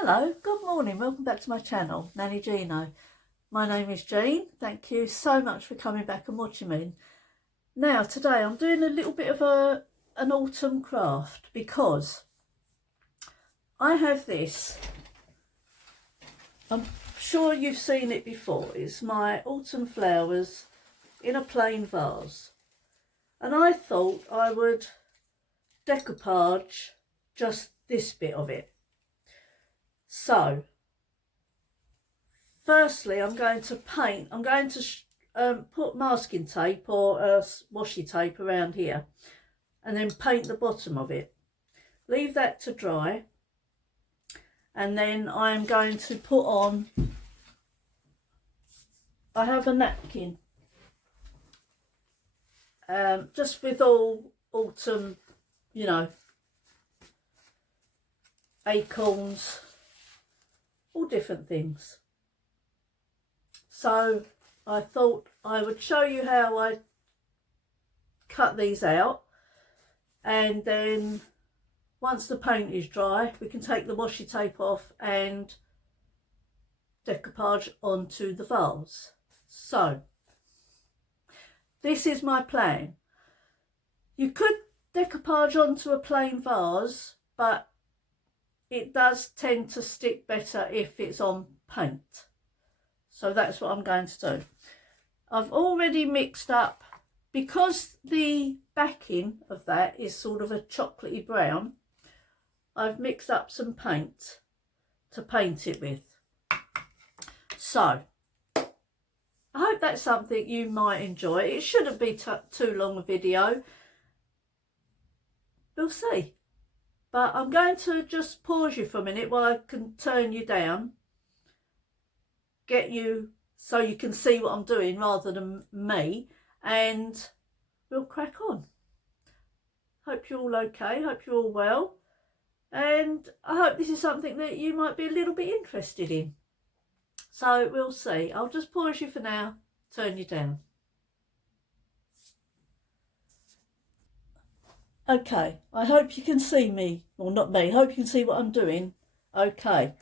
Hello, good morning, welcome back to my channel, Nannyjeano. My name is Jean, thank you so much for coming back and watching me. Now today I'm doing a little bit of an autumn craft because I have this. I'm sure you've seen it before. It's my autumn flowers in a plain vase. And I thought I would decoupage just this bit of it. So, firstly, I'm going to paint. I'm going to put masking tape or washi tape around here and then paint the bottom of it. Leave that to dry. And then I'm going to put on, I have a napkin, just with all autumn, you know, acorns, all different things. So I thought I would show you how I cut these out, and then once the paint is dry we can take the washi tape off and decoupage onto the vase. So this is my plan. You could decoupage onto a plain vase, but it does tend to stick better if it's on paint. So that's what I'm going to do. I've already mixed up, because the backing of that is sort of a chocolatey brown, I've mixed up some paint to paint it with. So I hope that's something you might enjoy. It shouldn't be too long a video. We'll see. But I'm going to just pause you for a minute while I can turn you down, get you so you can see what I'm doing rather than me, and we'll crack on. Hope you're all okay, hope you're all well, and I hope this is something that you might be a little bit interested in. So we'll see. I'll just pause you for now, turn you down. Okay, I hope you can see me, or not me, hope you can see what I'm doing. Okay,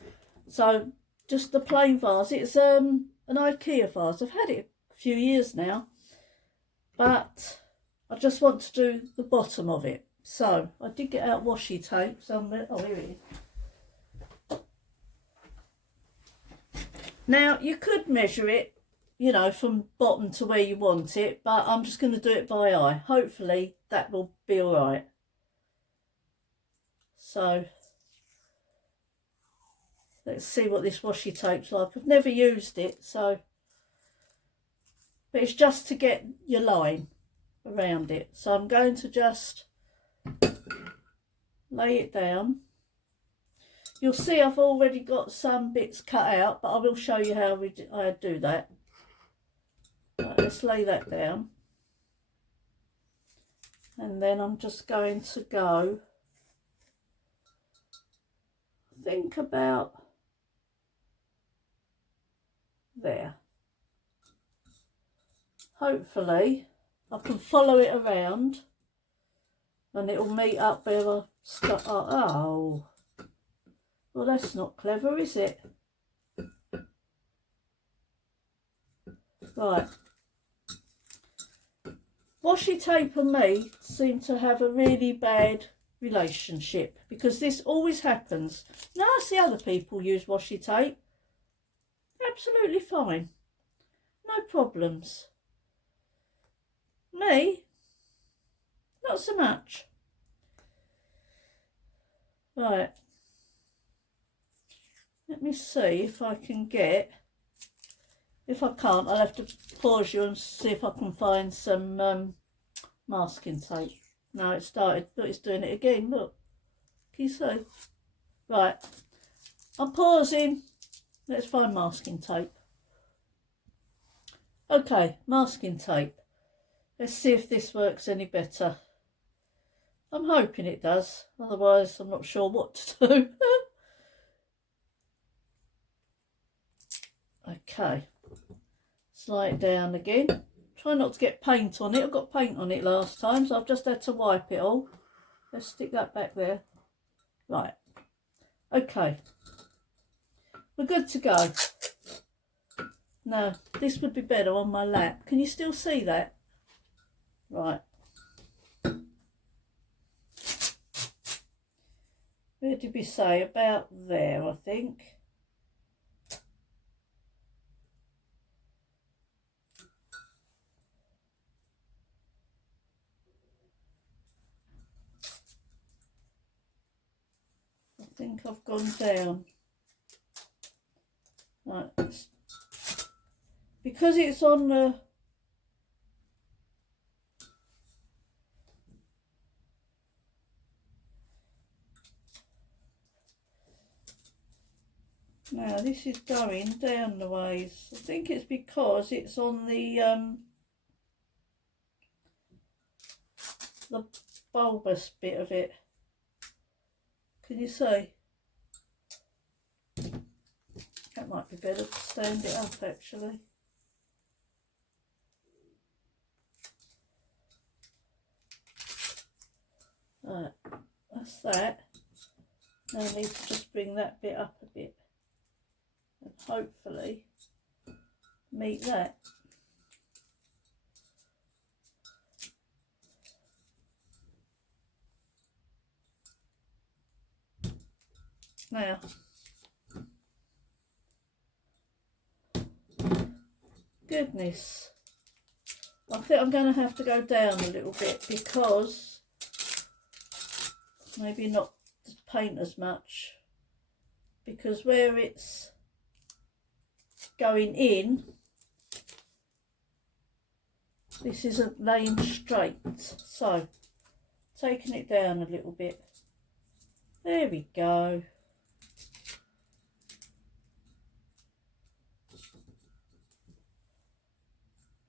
so just the plain vase. It's an IKEA vase. I've had it a few years now, but I just want to do the bottom of it. So I did get out washi tape somewhere. Oh, here it is. Now you could measure it, you know, from bottom to where you want it, but I'm just going to do it by eye. Hopefully that will be all right. So let's see what this washi tape's like. I've never used it, so, but it's just to get your line around it. So I'm going to just lay it down. You'll see I've already got some bits cut out, but I will show you how I do that. Right, let's lay that down. And then I'm just going to go, think about there. Hopefully I can follow it around and it will meet up where I start. Oh, well, that's not clever, is it? Right. Washi tape and me seem to have a really bad relationship, because this always happens. Now I see other people use washi tape. Absolutely fine. No problems. Me, not so much. Right. Let me see if I can get, if I can't, I'll have to pause you and see if I can find some masking tape. No, it started, but it's doing it again, look. Can you see? Right, I'm pausing. Let's find masking tape. Okay, masking tape. Let's see if this works any better. I'm hoping it does, otherwise I'm not sure what to do. Okay, slide it down again. Try not to get paint on it. I got paint on it last time, so I've just had to wipe it all. Let's stick that back there. Right, okay. we're good to go. No, this would be better on my lap. Can you still see that? Right. Where did we say? About there, I think. I think I've gone down. Right. Because it's on the... Now this is going down the ways. I think it's because it's on the bulbous bit of it. Can you see? That might be better to stand it up actually. Right, that's that. Now I need to just bring that bit up a bit and hopefully meet that. Now, goodness, I think I'm going to have to go down a little bit because maybe not paint as much, because where it's going in, this isn't laying straight, so taking it down a little bit. There we go.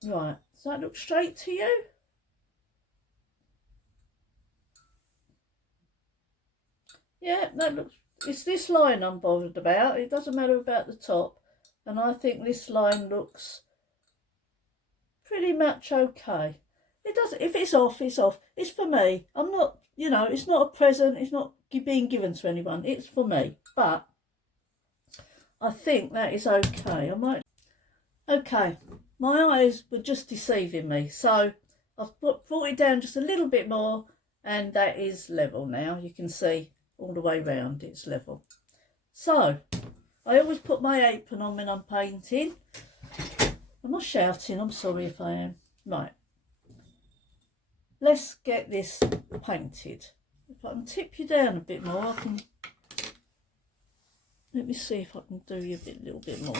Right, does that look straight to you? Yeah, that looks, it's this line I'm bothered about. It doesn't matter about the top. And I think this line looks pretty much okay. It doesn't, if it's off, it's off. It's for me. I'm not, you know, it's not a present. It's not being given to anyone. It's for me. But I think that is okay. I might, okay. My eyes were just deceiving me. So I've brought it down just a little bit more and that is level now. You can see all the way round it's level. So I always put my apron on when I'm painting. Am I shouting? I'm sorry if I am. Right. Let's get this painted. If I can tip you down a bit more, I can... Let me see if I can do you a little bit more.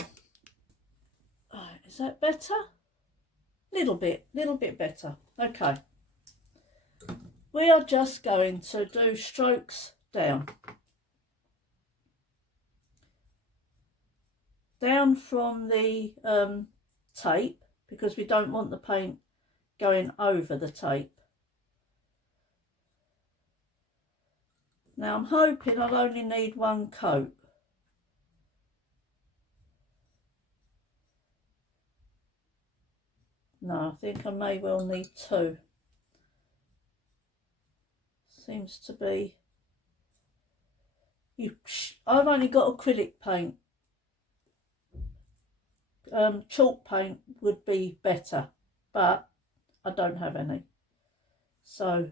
Right, is that better? Little bit better. Okay. We are just going to do strokes down. Down from the tape, because we don't want the paint going over the tape. Now I'm hoping I'll only need one coat. No, I think I may well need two. Seems to be... I've only got acrylic paint. Chalk paint would be better, but I don't have any. So,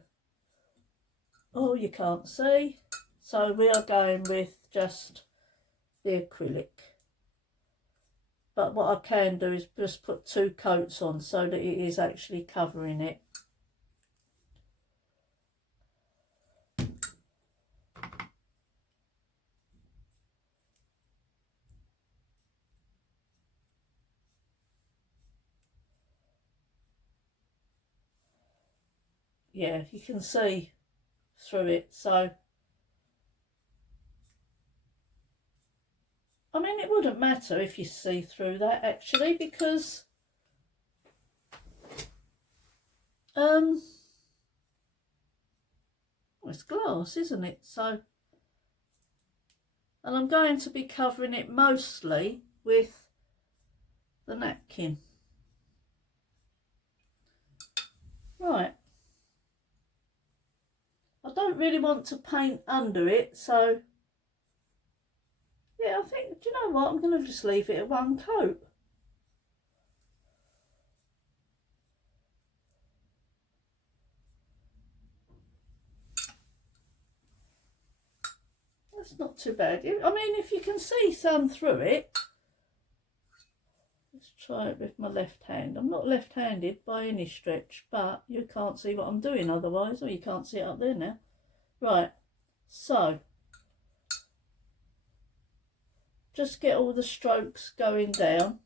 oh, you can't see. So we are going with just the acrylic. But what I can do is just put two coats on so that it is actually covering it. Yeah, you can see through it. So, I mean, it wouldn't matter if you see through that actually, because well, it's glass, isn't it? So, and I'm going to be covering it mostly with the napkin. Right. I don't really want to paint under it, so Yeah, I think, do you know what? I'm going to just leave it at one coat. That's not too bad. I mean, if you can see some through it. Let's try it with my left hand. I'm not left-handed by any stretch, but you can't see what I'm doing otherwise, or you can't see it up there now. Right, so just get all the strokes going down.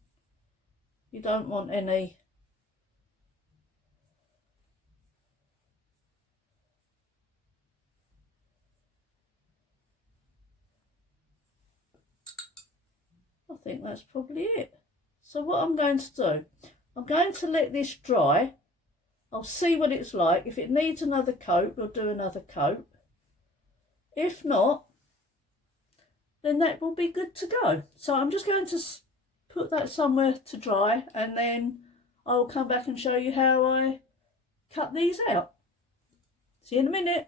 You don't want any I think that's probably it. So what I'm going to do, I'm going to let this dry. I'll see what it's like. If it needs another coat, we'll do another coat. If not, then that will be good to go. So I'm just going to put that somewhere to dry, and then I'll come back and show you how I cut these out. See you in a minute.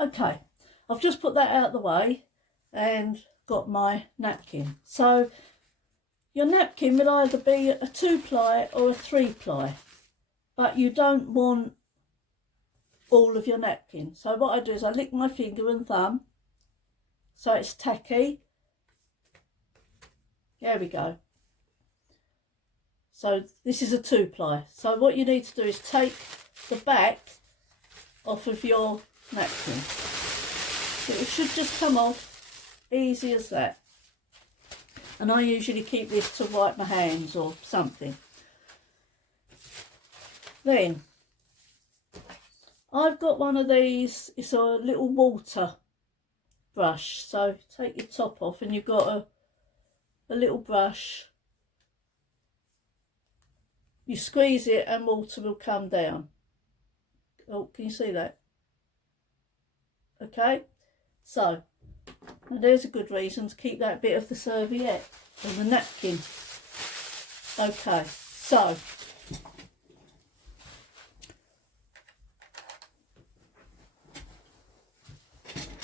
Okay, I've just put that out of the way and got my napkin. So your napkin will either be a 2-ply or a 3-ply, but you don't want all of your napkin. So what I do is I lick my finger and thumb so it's tacky. There we go. So this is a 2-ply. So what you need to do is take the back off of your napkin. It should just come off easy as that. And I usually keep this to wipe my hands or something. Then I've got one of these, it's a little water brush. So take your top off and you've got a little brush. You squeeze it and water will come down. Oh, can you see that? Okay, so now there's a good reason to keep that bit of the serviette and the napkin. Okay, so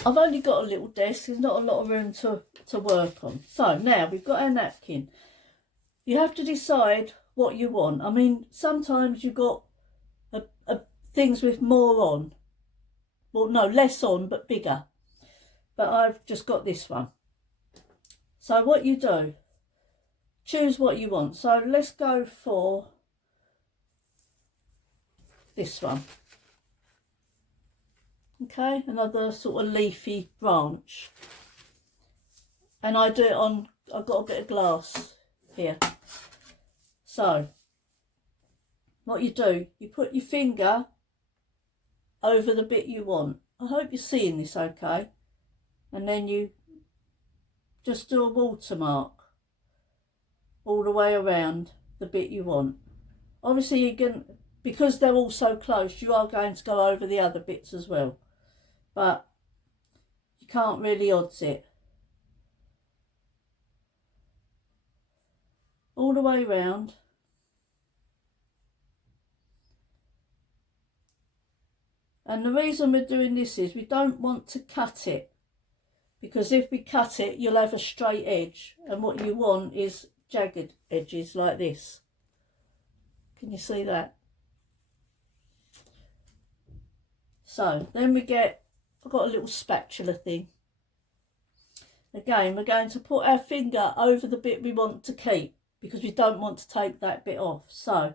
I've only got a little desk, there's not a lot of room to work on. So now we've got our napkin. You have to decide what you want. I mean, sometimes you've got things with more on. Well, no, less on, but bigger. But I've just got this one. So what you do, choose what you want. So let's go for this one. Okay, another sort of leafy branch. And I do it on, I've got a bit of glass here. So what you do, you put your finger over the bit you want. I hope you're seeing this okay. And then you just do a watermark all the way around the bit you want. Obviously you can, because they're all so close, you are going to go over the other bits as well. But you can't really odds it. All the way round. And the reason we're doing this is we don't want to cut it, because if we cut it you'll have a straight edge, and what you want is jagged edges like this. Can you see that? So then we get, I've got a little spatula thing. Again, we're going to put our finger over the bit we want to keep, because we don't want to take that bit off. So,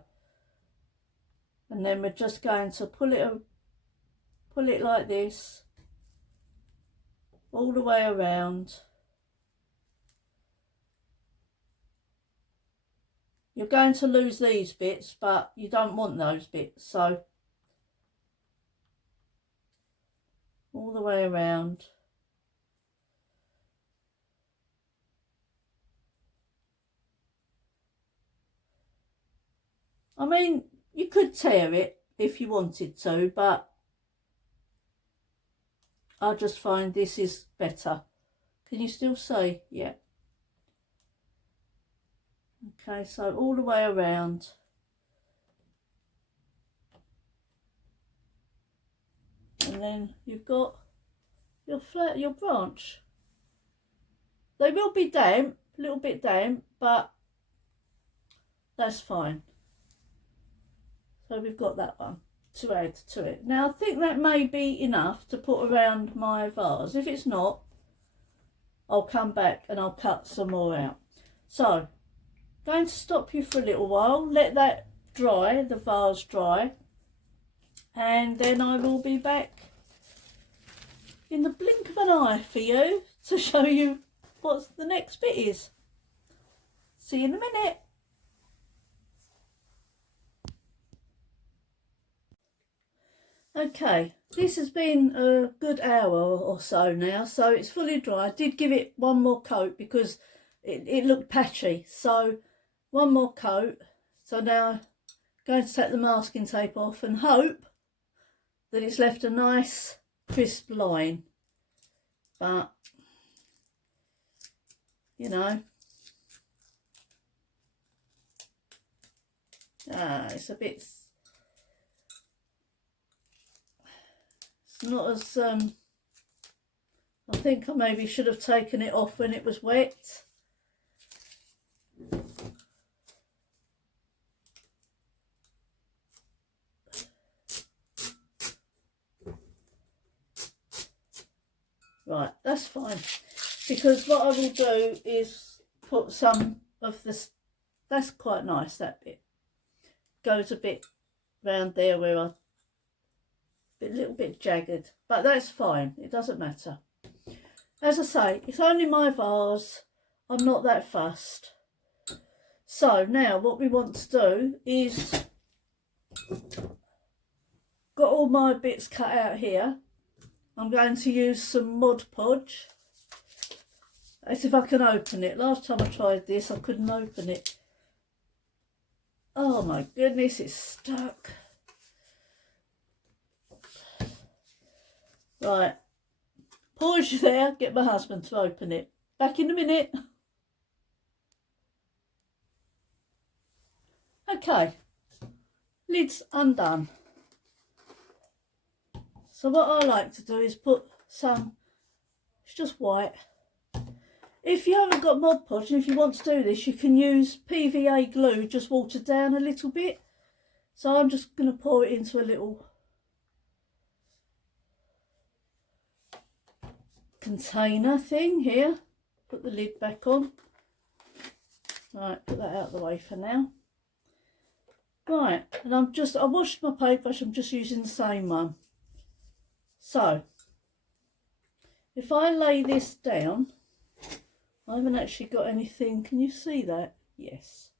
and then we're just going to pull it like this all the way around. You're going to lose these bits, but you don't want those bits, so all the way around. I mean, you could tear it if you wanted to, but I just find this is better. Can you still see? Yeah. Okay, so all the way around. And then you've got your branch. They will be damp, a little bit damp, but that's fine. So we've got that one to add to it. Now I think that may be enough to put around my vase. If it's not, I'll come back and I'll cut some more out. So, going to stop you for a little while, let that dry, the vase dry, and then I will be back in the blink of an eye for you to show you what the next bit is. See you in a minute. Okay, this has been a good hour or so now, so it's fully dry. I did give it one more coat because it looked patchy, so one more coat. So now I'm going to take the masking tape off and hope that it's left a nice crisp line, but you know, it's a bit, it's not as I think I maybe should have taken it off when it was wet. Right, that's fine, because what I will do is put some of this, that's quite nice, that bit goes a bit round there where a little bit jagged, but that's fine, it doesn't matter. As I say, it's only my vase, I'm not that fussed. So now what we want to do is, got all my bits cut out here, I'm going to use some Mod Podge. Let's see if I can open it. Last time I tried this I couldn't open it. Oh my goodness, it's stuck. Right, pause you there, get my husband to open it. Back in a minute. Okay, lid's undone. So what I like to do is put some, it's just white. If you haven't got Mod Podge, and if you want to do this, you can use PVA glue, just watered down a little bit. So I'm just going to pour it into a little container thing here. Put the lid back on. Right, put that out of the way for now. Right, and I washed my paintbrush, I'm just using the same one. So, if I lay this down, I haven't actually got anything, can you see that? Yes.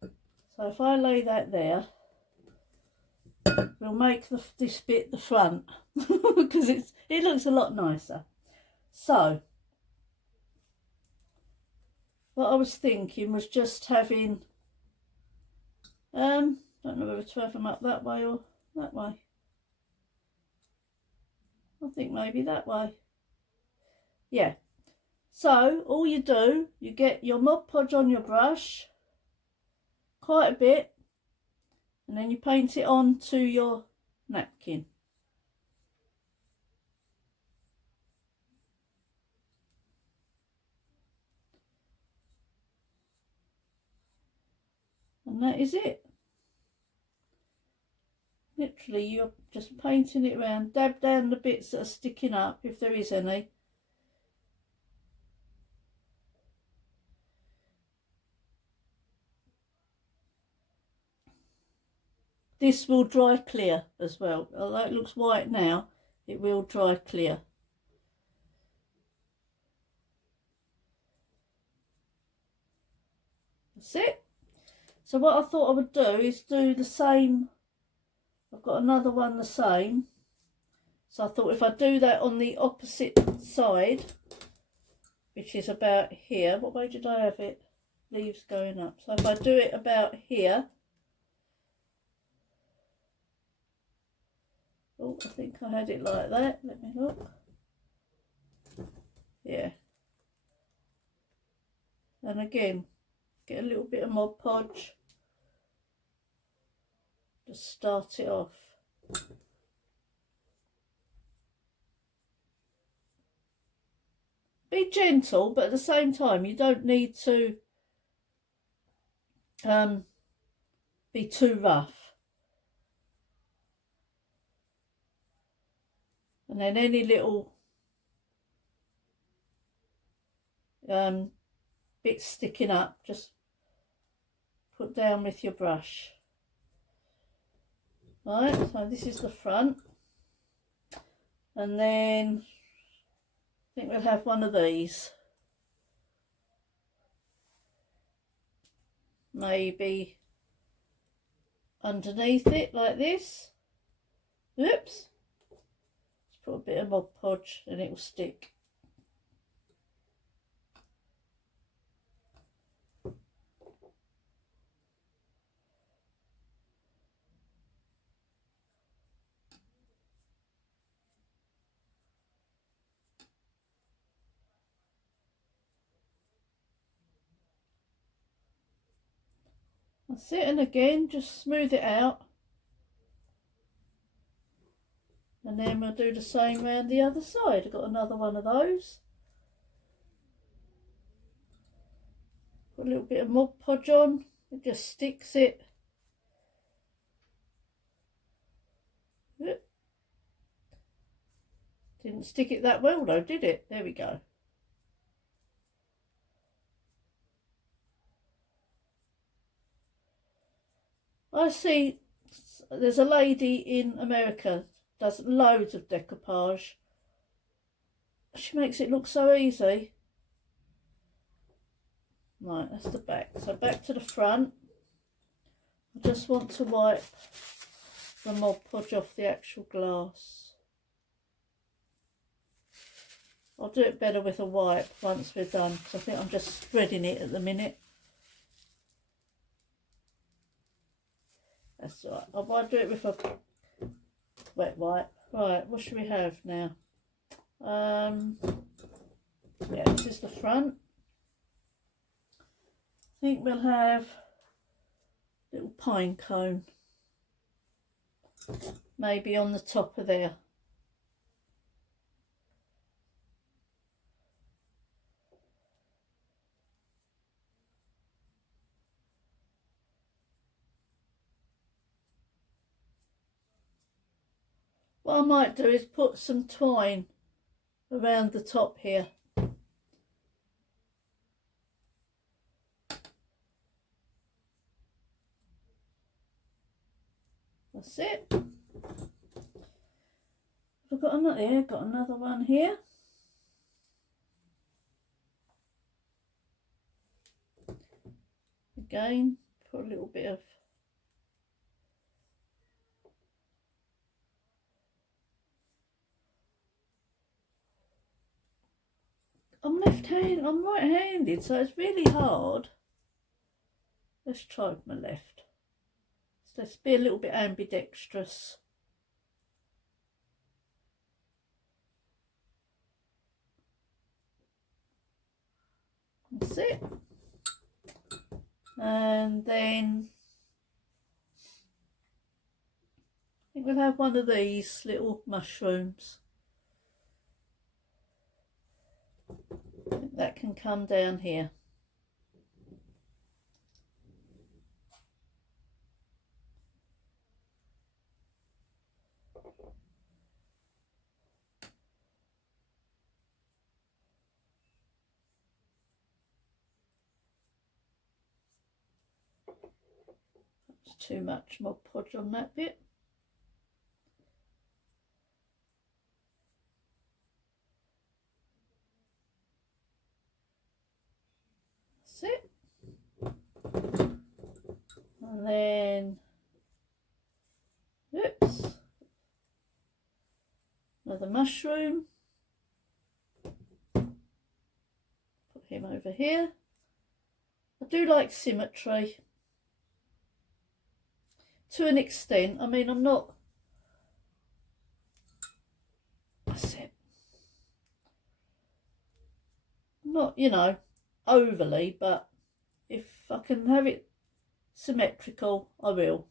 So if I lay that there, we'll make this bit the front, because it looks a lot nicer. So, what I was thinking was just having, don't know whether to have them up that way or that way. I think maybe that way. Yeah. So all you do, you get your Mod Podge on your brush, quite a bit, and then you paint it on to your napkin. And that is it. Literally, you're just painting it around, dab down the bits that are sticking up, if there is any. This will dry clear as well. Although it looks white now, it will dry clear. That's it. So what I thought I would do is do the same. I've got another one the same. So I thought if I do that on the opposite side, which is about here, what way did I have it? Leaves going up. So if I do it about here, oh, I think I had it like that. Let me look. Yeah. And again, get a little bit of Mod Podge. Just start it off. be gentle, but at the same time you don't need to be too rough. And then any little bits sticking up, just put down with your brush. Right, so this is the front, and then I think we'll have one of these, maybe underneath it like this. Oops, let's put a bit of Mod Podge and it will stick. That's it, and again just smooth it out, and then we'll do the same round the other side. I've got another one of those. Put a little bit of Mod Podge on, it just sticks it. Didn't stick it that well though, did it? There we go. I see there's a lady in America does loads of decoupage. She makes it look so easy. Right, that's the back. So back to the front. I just want to wipe the Mod Podge off the actual glass. I'll do it better with a wipe once we're done, because I think I'm just spreading it at the minute. That's all right. I might do it with a wet wipe. Right, what should we have now? Yeah, this is the front. I think we'll have a little pine cone, maybe on the top of there. What I might do is put some twine around the top here. That's it. I've got another here, got another one here. Again, put a little bit of I'm right-handed, so it's really hard. Let's try with my left. So let's be a little bit ambidextrous. That's it. And then I think we'll have one of these little mushrooms. I think that can come down here. That's too much Mod Podge on that bit. That's it. And then, oops, another mushroom. Put him over here. I do like symmetry to an extent. I mean, I'm not, that's it. I'm not, you know, overly, but if I can have it symmetrical, I will.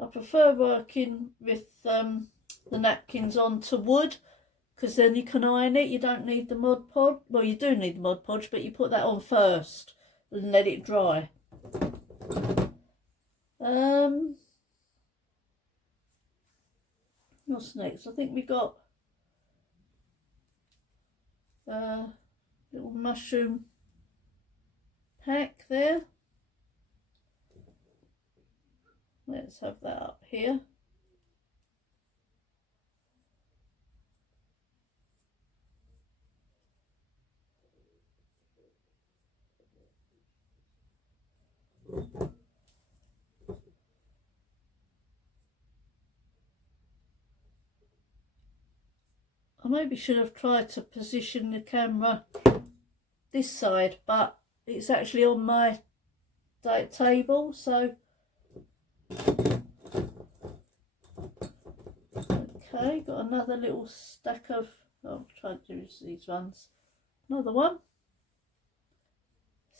I prefer working with the napkins onto wood, because then you can iron it. You don't need the Mod Podge. Well, you do need the Mod Podge, but you put that on first and let it dry. What's next? I think we got little mushroom pack there. Let's have that up here. I maybe should have tried to position the camera this side, but it's actually on my table, so okay, got another little stack of, I'll try to do these ones, another one.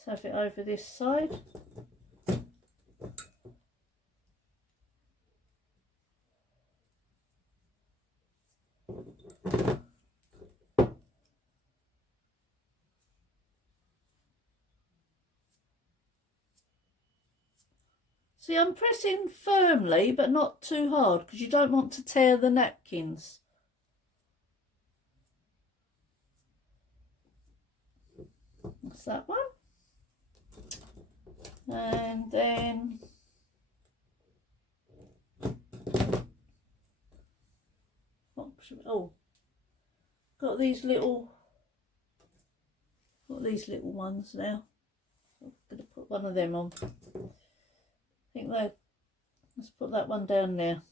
Let's have it over this side. See, I'm pressing firmly but not too hard, because you don't want to tear the napkins. That's that one. And then oh, got these little ones now. I'm going to put one of them on. I think that, let's put that one down there.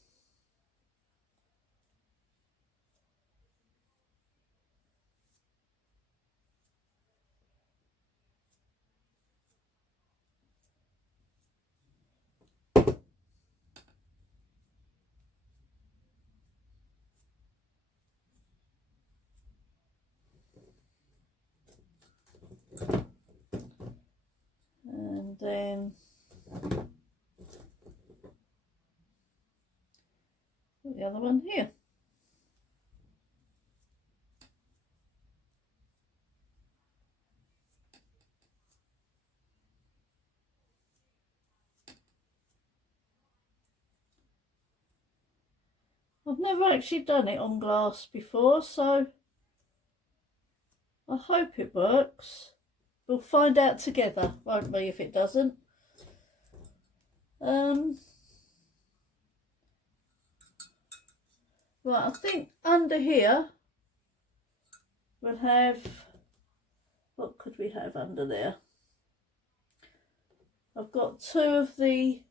And then the other one here. I've never actually done it on glass before, so I hope it works. We'll find out together, won't we, if it doesn't. Right, I think under here we'll have, what could we have under there? I've got two of the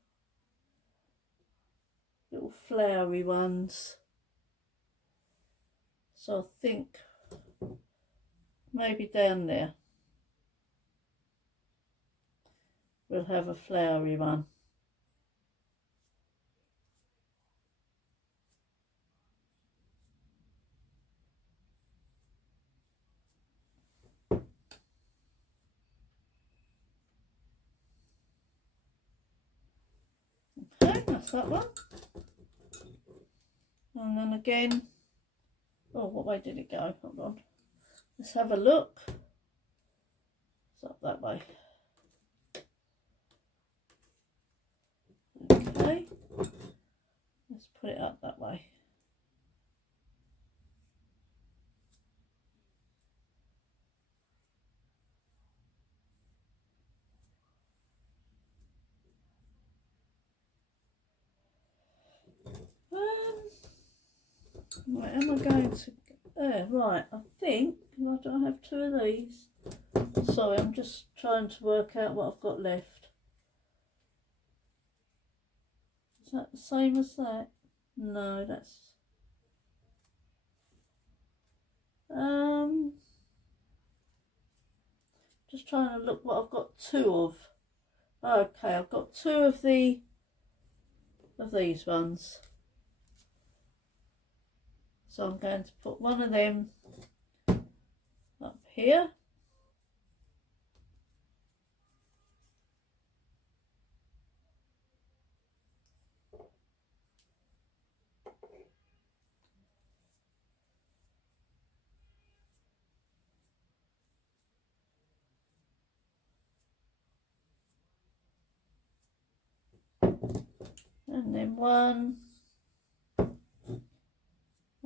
little flowery ones, so I think maybe down there we'll have a flowery one. Okay, that's that one. And then again, oh, what way did it go? Hold on. Let's have a look. It's up that way. Okay, let's put it up that way. Right, am I going to there? Right, I think, why do I have two of these? Sorry, I'm just trying to work out what I've got left. Is that the same as that? No, that's just trying to look what I've got two of. Okay, I've got two of these ones. So I'm going to put one of them up here. and then one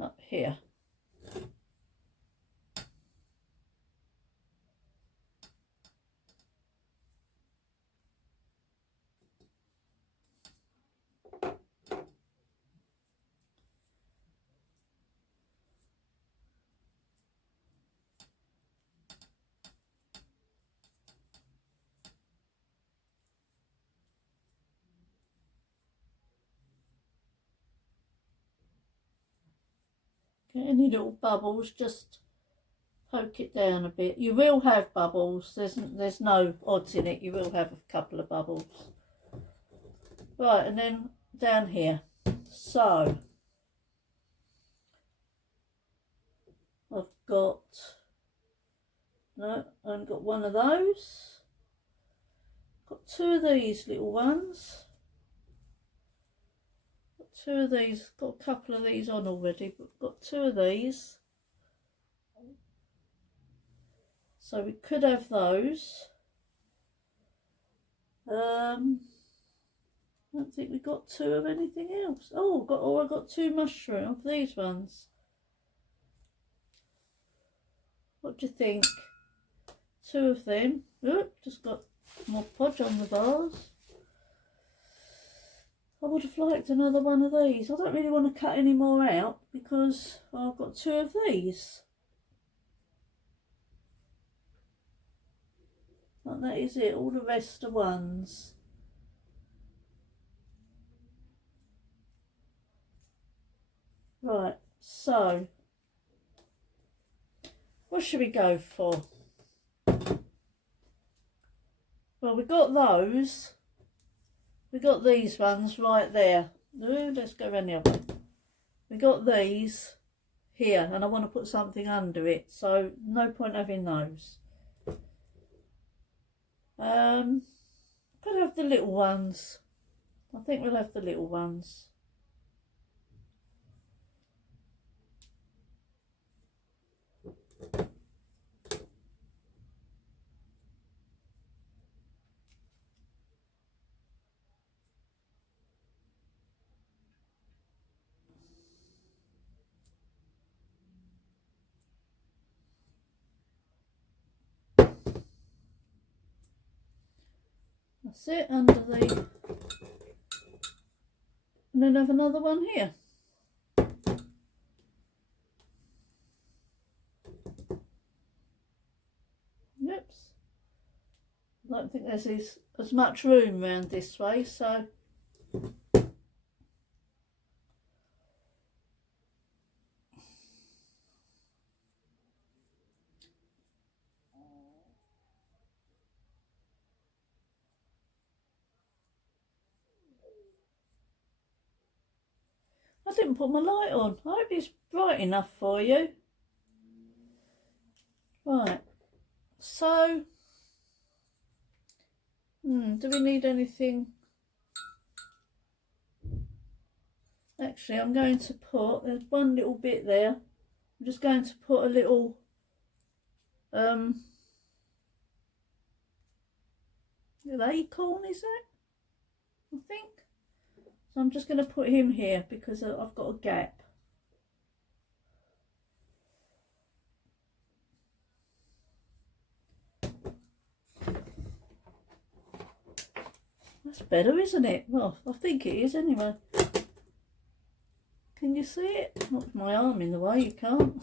up here. Get any little bubbles, just poke it down a bit. You will have bubbles, there's no odds in it, you will have a couple of bubbles. Right, and then down here. So I've got, no, I haven't got one of those. Got two of these little ones. Got two of these, got a couple of these on already, but got two of these. So we could have those. I don't think we got two of anything else. I got two mushroom of these ones. What do you think? Two of them. Oop, just got more podge on the vase. I would have liked another one of these. I don't really want to cut any more out because I've got two of these. And that is it. All the rest are ones. Right, so what should we go for? Well, we got those. We got these ones right there. Ooh, let's go around the other way. We got these here, and I want to put something under it, so no point having those. Could have the little ones. I think we'll have the little ones. That's it, under the, and then have another one here. Oops. I don't think there's as much room around this way, so I didn't put my light on. I hope it's bright enough for you. Right, so do we need anything? Actually, I'm going to put, there's one little bit there. I'm just going to put a little little acorn, is it? I think. So I'm just going to put him here because I've got a gap. That's better, isn't it? Well, I think it is anyway. Can you see it? Not with my arm in the way, you can't.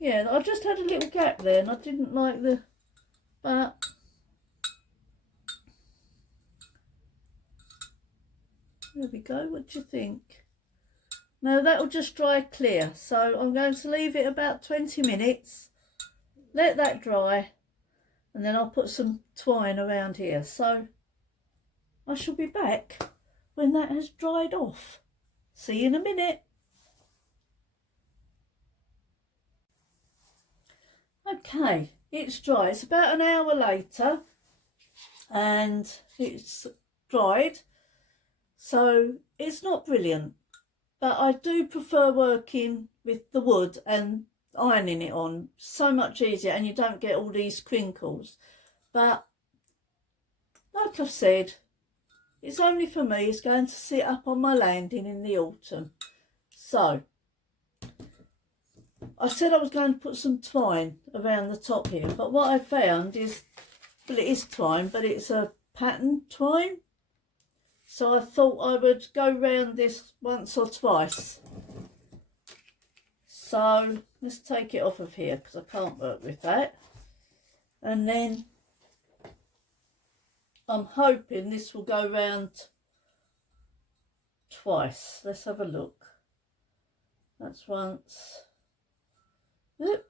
Yeah, I just had a little gap there and I didn't like the, but there we go. What do you think? Now that'll just dry clear, so I'm going to leave it about 20 minutes, let that dry, and then I'll put some twine around here. So I shall be back when that has dried off. See you in a minute. Okay, it's dry. It's about an hour later and it's dried, so it's not brilliant, but I do prefer working with the wood and ironing it on. So much easier, and you don't get all these crinkles. But like I've said, it's only for me. It's going to sit up on my landing in the autumn. So I said I was going to put some twine around the top here, but what I found is, well, it is twine, but it's a pattern twine. So I thought I would go round this once or twice. So let's take it off of here because I can't work with that. And then I'm hoping this will go round twice. Let's have a look. That's once. Oop.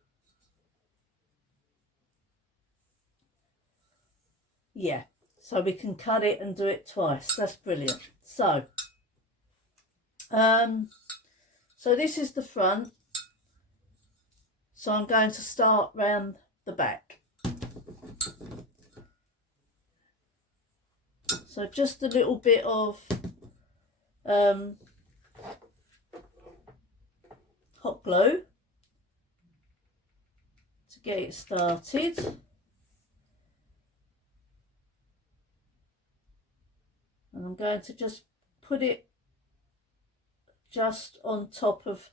Yeah, so we can cut it and do it twice. That's brilliant. So so this is the front. So I'm going to start round the back. So just a little bit of hot glue to get it started. And I'm going to just put it just on top of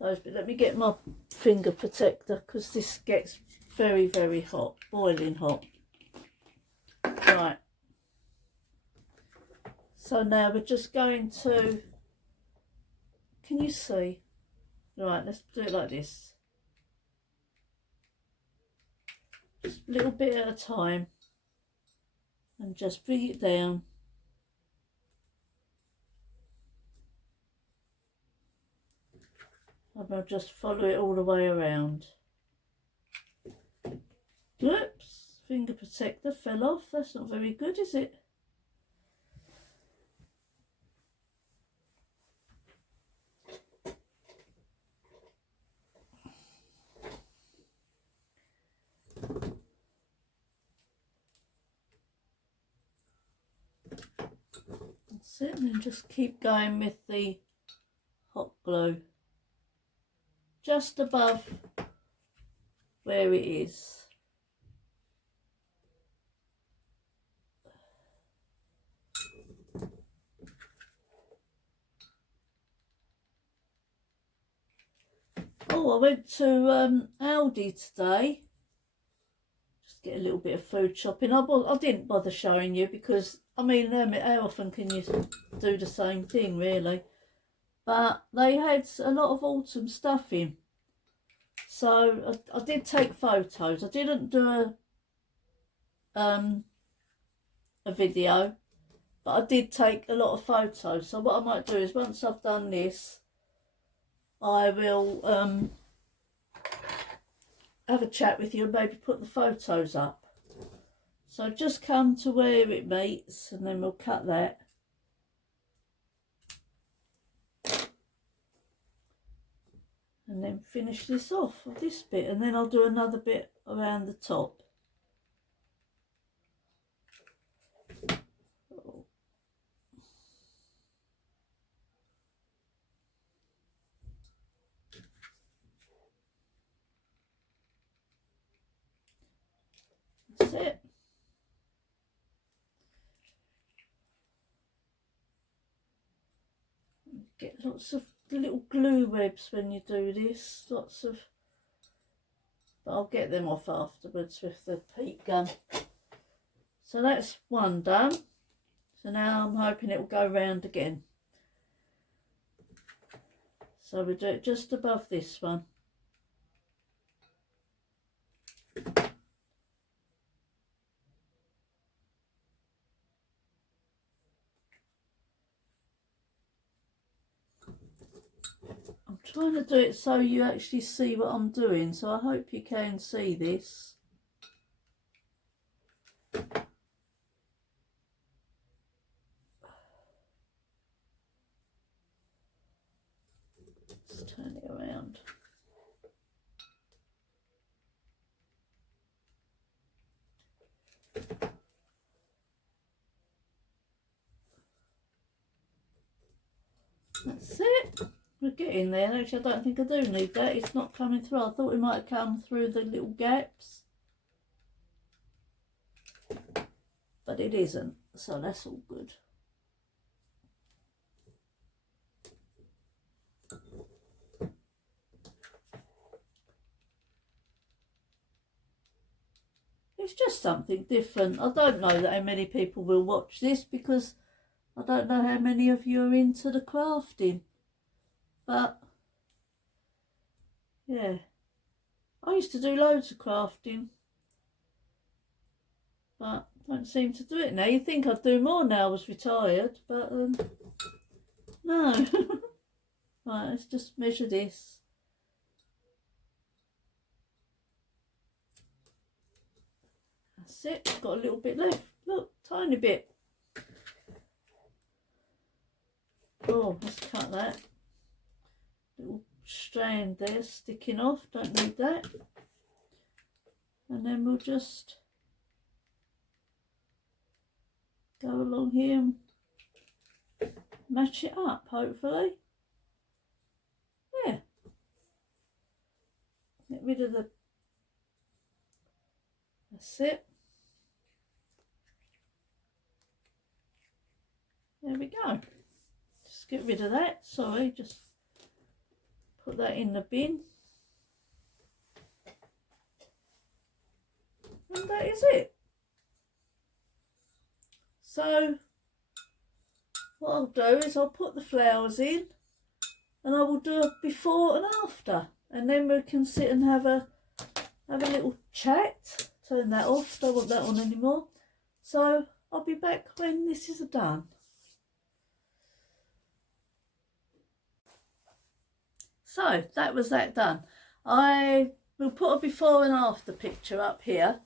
those. But let me get my finger protector because this gets very, very hot, boiling hot. Right. So now we're just going to, can you see? Right, let's do it like this. Just a little bit at a time. And just bring it down. And I'll just follow it all the way around. Oops, finger protector fell off. That's not very good, is it? That's it, and then just keep going with the hot glue just above where it is. Oh, I went to Aldi today. Just get a little bit of food shopping. I didn't bother showing you because, I mean, how often can you do the same thing, really? But they had a lot of autumn stuff in. So I did take photos. I didn't do a video, but I did take a lot of photos. So what I might do is once I've done this, I will have a chat with you and maybe put the photos up. So just come to where it meets and then we'll cut that. And then finish this off with this bit, and then I'll do another bit around the top. That's it. Get lots of little glue webs when you do this, but I'll get them off afterwards with the heat gun. So that's one done. So now I'm hoping it will go round again. So we do it just above this one. I'm trying to do it so you actually see what I'm doing, so I hope you can see this. Let's turn it around. That's it. We'll get in there. Actually, I don't think I do need that. It's not coming through. I thought it might have come through the little gaps, but it isn't. So that's all good. It's just something different. I don't know that how many people will watch this because I don't know how many of you are into the crafting. But yeah, I used to do loads of crafting, but don't seem to do it now. You'd think I'd do more now I was retired, but no. Right, let's just measure this. That's it, got a little bit left. Look, tiny bit. Oh, let's cut that. Little strand there sticking off, don't need that. And then we'll just go along here and match it up, hopefully. Yeah. Get rid of the... That's it. There we go. Just get rid of that. Sorry, just put that in the bin. And that is it. So what I'll do is I'll put the flowers in and I will do a before and after, and then we can sit and have a little chat. Turn that off, don't want that on anymore. So I'll be back when this is done. So that was that done. I will put a before and after picture up here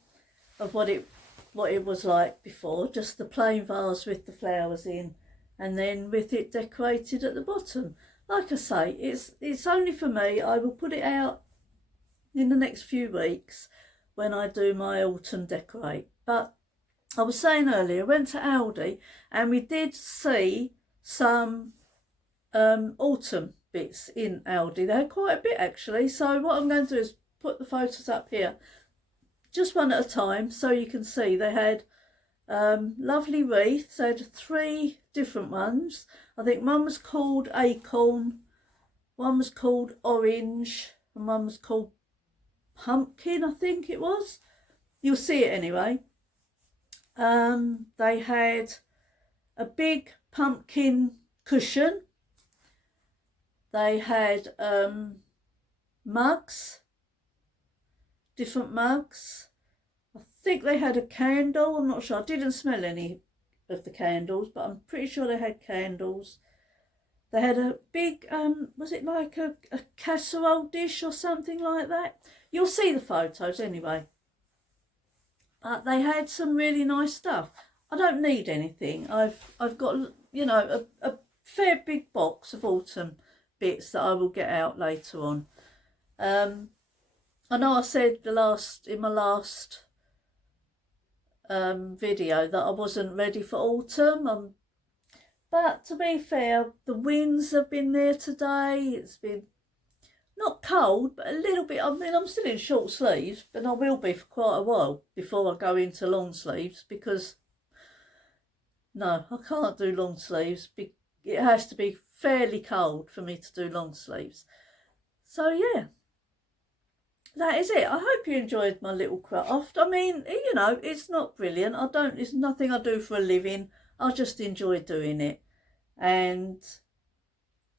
of what it was like before, just the plain vase with the flowers in, and then with it decorated at the bottom. Like I say, it's only for me. I will put it out in the next few weeks when I do my autumn decorate. But I was saying earlier, I went to Aldi and we did see some autumn bits in Aldi. They had quite a bit actually. So what I'm going to do is put the photos up here, just one at a time, so you can see. They had lovely wreaths. They had 3 different ones. I think one was called acorn, one was called orange, and one was called pumpkin, I think it was. You'll see it anyway. They had a big pumpkin cushion. They had mugs, different mugs. I think they had a candle. I'm not sure. I didn't smell any of the candles, but I'm pretty sure they had candles. They had a big, was it like a casserole dish or something like that? You'll see the photos anyway. But they had some really nice stuff. I don't need anything. I've got, you know, a fair big box of autumn bits that I will get out later on. I know I said in my last video that I wasn't ready for autumn, but to be fair, the winds have been there today. It's been not cold, but a little bit. I mean, I'm still in short sleeves, but I will be for quite a while before I go into long sleeves, because no, I can't do long sleeves. It has to be fairly cold for me to do long sleeves. So yeah, that is it. I hope you enjoyed my little craft. I mean, you know, it's not brilliant. It's nothing I do for a living. I just enjoy doing it. And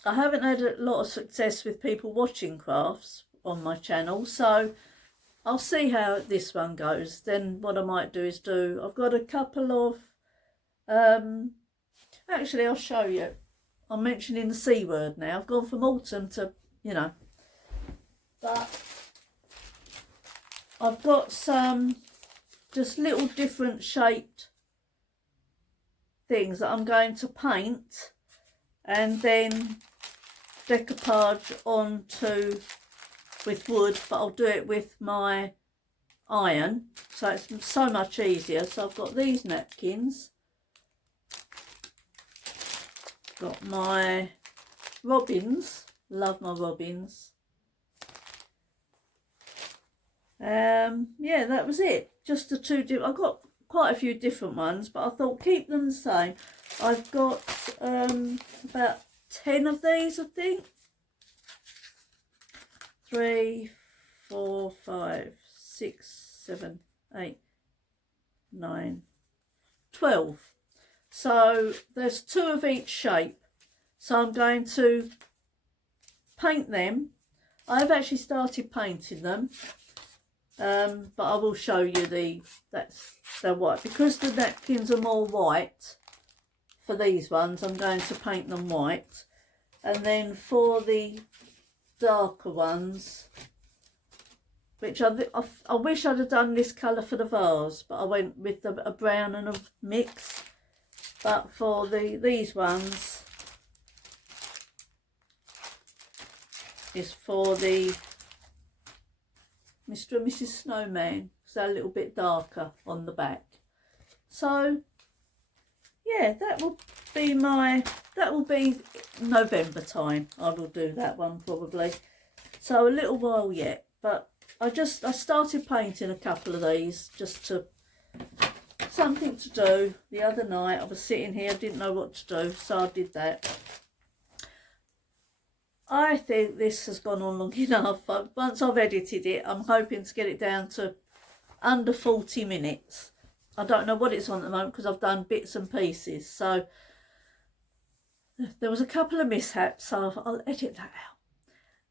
I haven't had a lot of success with people watching crafts on my channel. So I'll see how this one goes. Then what I might do is I've got a couple of, actually I'll show you. I'm mentioning the C word now. I've gone from autumn to, you know, but I've got some just little different shaped things that I'm going to paint and then decoupage onto with wood, but I'll do it with my iron, so it's so much easier. So I've got these napkins, got my robins, Love my robins. Yeah, that was it. Just the two. I've got quite a few different ones, but I thought keep them the same. I've got about 10 of these, I think. 3, 4, 5, 6, 7, 8, 9, 12. So there's 2 of each shape. So I'm going to paint them. I've actually started painting them. But I will show you they're white. Because the napkins are more white for these ones, I'm going to paint them white. And then for the darker ones, which I wish I'd have done this colour for the vase, but I went with a brown and a mix. But for these ones is for the Mr. and Mrs. Snowman, because they're a little bit darker on the back. So yeah, that will be November time. I will do that one probably. So a little while yet, but I started painting a couple of these just to something to do. The other night I was sitting here, didn't know what to do, so I did that. I think this has gone on long enough. Once I've edited it, I'm hoping to get it down to under 40 minutes. I don't know what it's on at the moment because I've done bits and pieces. So there was a couple of mishaps, so I'll edit that out.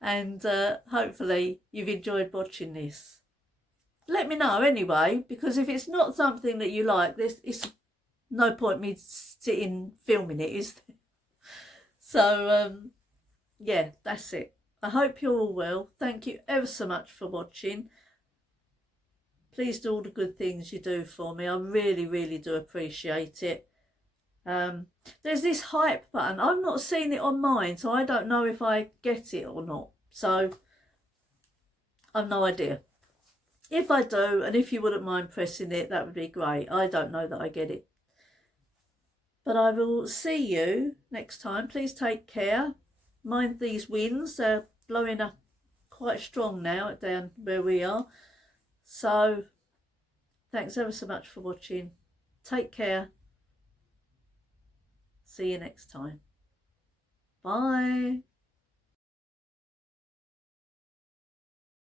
And hopefully you've enjoyed watching this. Let me know anyway, because if it's not something that you like, it's no point me sitting filming it, is there? So yeah, that's it. I hope you're all well. Thank you ever so much for watching. Please do all the good things you do for me. I really, really do appreciate it. There's this hype button. I've not seen it on mine, so I don't know if I get it or not. So I've no idea. If I do, and if you wouldn't mind pressing it, that would be great. I don't know that I get it. But I will see you next time. Please take care. Mind these winds, they're blowing up quite strong now down where we are. So thanks ever so much for watching. Take care. See you next time. Bye.